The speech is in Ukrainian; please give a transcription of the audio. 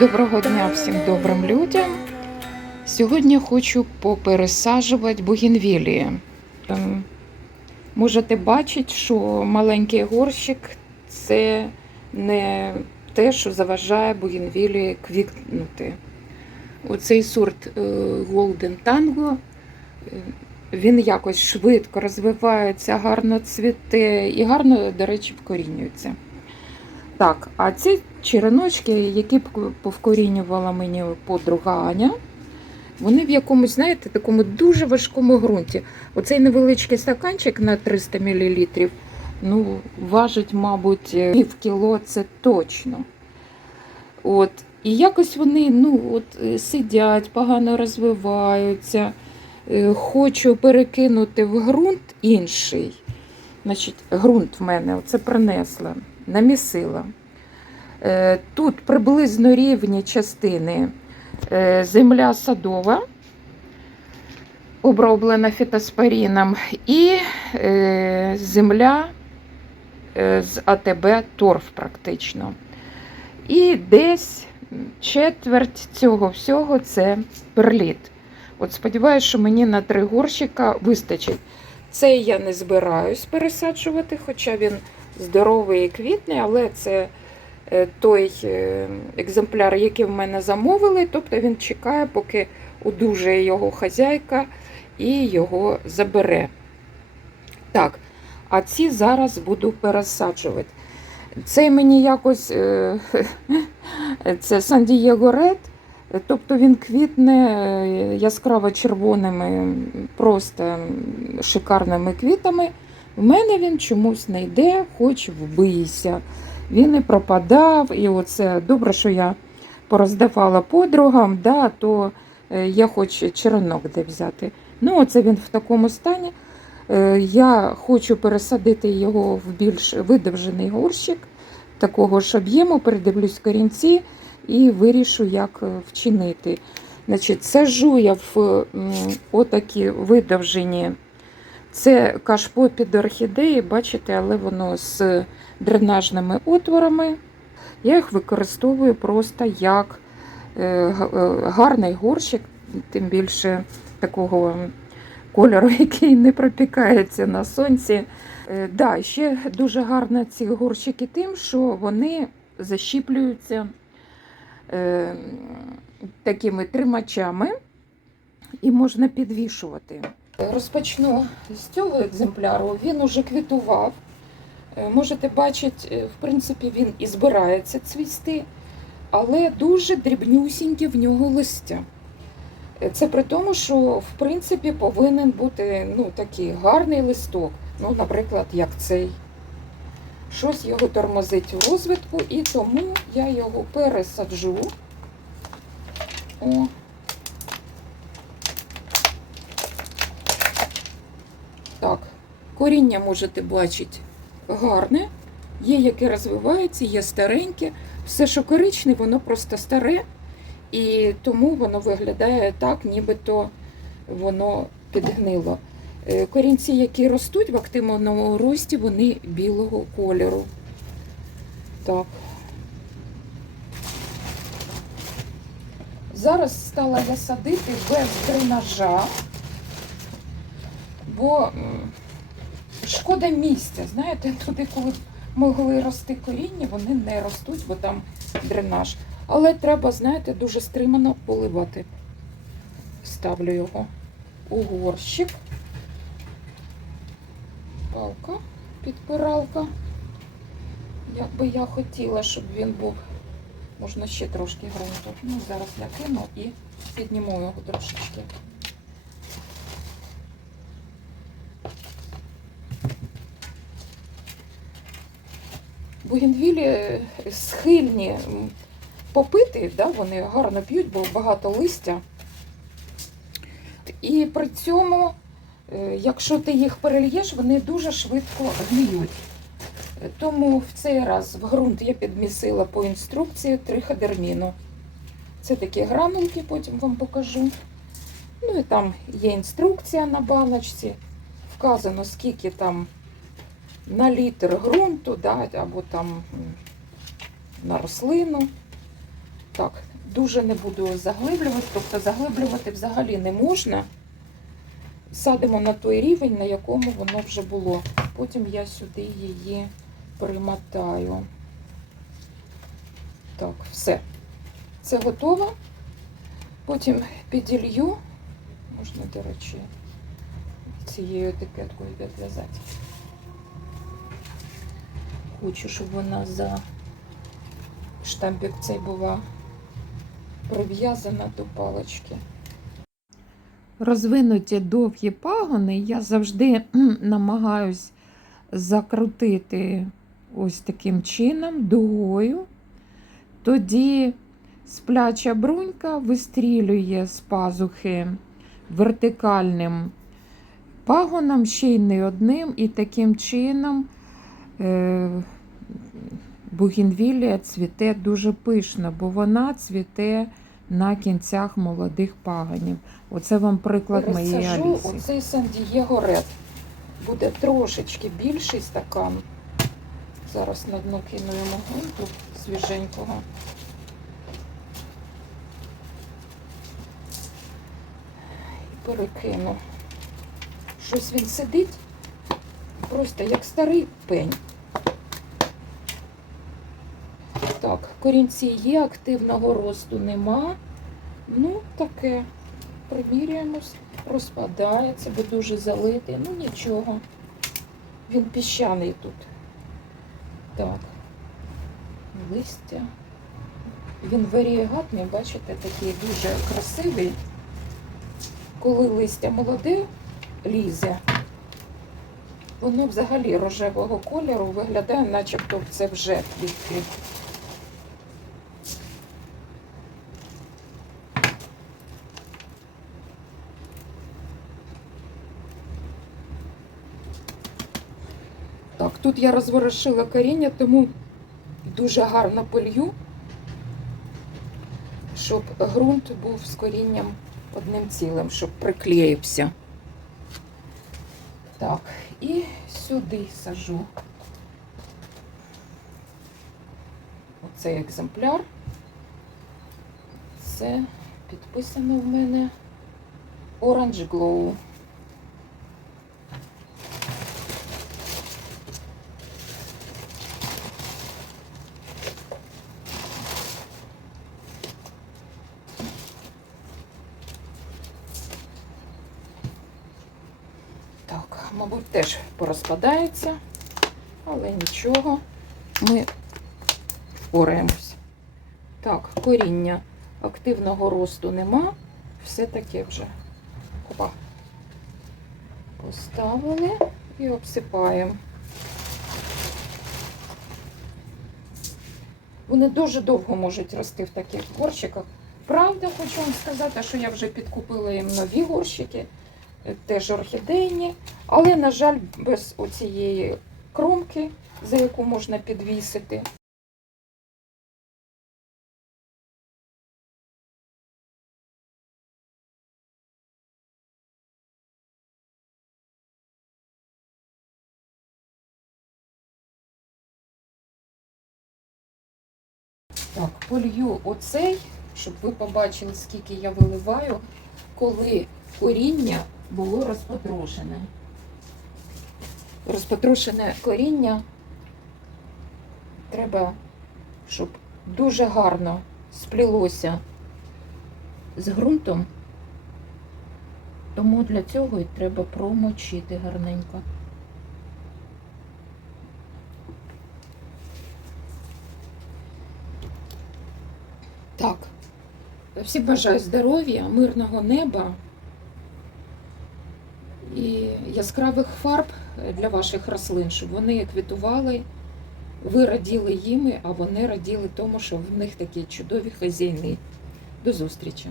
Доброго дня всім добрим людям. Сьогодні хочу попересаджувати бугенвілії. Ем, Можете бачити, що маленький горщик це не те, що заважає бугенвілії квітнути. Оцей сорт е, Golden Tango, е, він якось швидко розвивається, гарно цвіте і гарно, до речі, вкорінюється. Так, а ці череночки, які повкорінювала мені подруга Аня, вони в якомусь, знаєте, такому дуже важкому ґрунті. Оцей невеличкий стаканчик на 300 мл, ну, важить, мабуть, пів кіло, це точно. От. І якось вони ну, от, е, сидять, погано розвиваються. Е, Хочу перекинути в ґрунт інший. Значить, ґрунт в мене оце принесла, намісила. Е, Тут приблизно рівні частини е, земля садова, оброблена фітоспоріном, і е, земля з АТБ торф практично. І десь четверть цього всього це перліт. От сподіваюся, що мені на три горщика вистачить. Цей я не збираюсь пересаджувати, хоча він здоровий і квітний, але це е, той е, екземпляр, який в мене замовили. Тобто він чекає, поки одужає його хазяйка і його забере. Так, а ці зараз буду пересаджувати. Цей мені якось е, це Сан Дієго Ред. Тобто він квітне яскраво червоними, просто шикарними квітами. В мене він чомусь не йде, хоч вбийся. Він не пропадав, і оце добре, що я пороздавала подругам, да, то е, я хоч черенок де взяти. Ну, оце він в такому стані. Е, Я хочу пересадити його в більш видовжений горщик, такого ж об'єму, передивлюсь корінці і вирішу, як е, вчинити. Значить, Сажу я в отакі видовжені. Це кашпо під орхідеї, бачите, але воно з дренажними отворами. Я їх використовую просто як е, е, гарний горщик, тим більше такого кольору, який не пропікається на сонці. Е, Да, ще дуже гарно ці горщики тим, що вони защіплюються такими тримачами і можна підвішувати. Розпочну з цього екземпляру. Він уже квітував. Е, Можете бачити, е, в принципі, він і збирається цвісти, але дуже дрібнюсінькі в нього листя. Е, Це при тому, що в принципі повинен бути ну, такий гарний листок, ну, наприклад, як цей. Щось його тормозить у розвитку, і тому я його пересаджу. О. Так, коріння можете бачити гарне, є яке розвивається, є стареньке. Все, що коричне, воно просто старе, і тому воно виглядає так, нібито воно підгнило. Е, Корінці, які ростуть в активному рості, вони білого кольору. Так. Зараз стала я садити без дренажа, бо шкода місця. Знаєте, туди, коли могли рости коріння, вони не ростуть, бо там дренаж. Але треба, знаєте, дуже стримано поливати. Ставлю його у горщик. Палка, підпиралка. Як би я хотіла, щоб він був. Можна ще трошки ґрунту. Ну, зараз я кину і підніму його трошечки. Бугенвілі схильні попити, да, вони гарно п'ють, бо багато листя. І при цьому, е, якщо ти їх перельєш, вони дуже швидко гниють. Тому в цей раз в ґрунт я підмісила по інструкції триходерміну. Це такі гранулки, потім вам покажу. Ну і там є інструкція на баночці. Вказано, скільки там на літр ґрунту, да, або там на рослину. Так, дуже не буду заглиблювати, тобто заглиблювати взагалі не можна. Садимо на той рівень, на якому воно вже було. Потім я сюди її примотаю. Так, все. Це готово. Потім піділью. Можна, до речі, цією етикеткою підв'язати. Хочу, щоб вона за штампик цей була прив'язана до палички. Розвинуті довгі пагони я завжди намагаюсь закрутити ось таким чином, дугою. Тоді спляча брунька вистрілює з пазухи вертикальним пагоном, ще й не одним, і таким чином бугінвілія цвіте дуже пишно, бо вона цвіте на кінцях молодих пагонів. Оце вам приклад моєї Пересажу Аліси. оцей Сан-Дієго Ред. Буде трошечки більший стакан. Зараз на дно кину йому грунту свіженького. І перекину. Щось він сидить просто як старий пень. Так, корінці є, активного росту нема. Ну, таке. Приміряємось, розпадається, бо дуже залитий. Ну нічого. Він піщаний тут. Так. Листя. Він варієгатний, бачите, такий дуже красивий. Коли листя молоде лізе, воно взагалі рожевого кольору виглядає, начебто це вже квітки. Так, тут я розворошила коріння, тому дуже гарно полью, щоб ґрунт був з корінням одним цілим, щоб приклеївся. Так, і сюди сажу оцей екземпляр. Це підписано в мене Orange Glow. Так, мабуть, теж порозпадається, але нічого, ми впораємось. Так, коріння активного росту нема, все таке вже Опа. Поставили і обсипаємо. Вони дуже довго можуть рости в таких горщиках. Правда, хочу вам сказати, що я вже підкупила їм нові горщики, теж орхідейні, але, на жаль, без оцієї кромки, за яку можна підвісити. Так, полью оцей, щоб ви побачили, скільки я виливаю, коли коріння було розпотрошене. Розпотрошене коріння треба, щоб дуже гарно сплілося з ґрунтом, тому для цього і треба промочити гарненько. Так, всі бажаю здоров'я, мирного неба і яскравих фарб для ваших рослин, щоб вони квітували, ви раділи їми, а вони раділи тому, що в них такі чудові хазяйни. До зустрічі!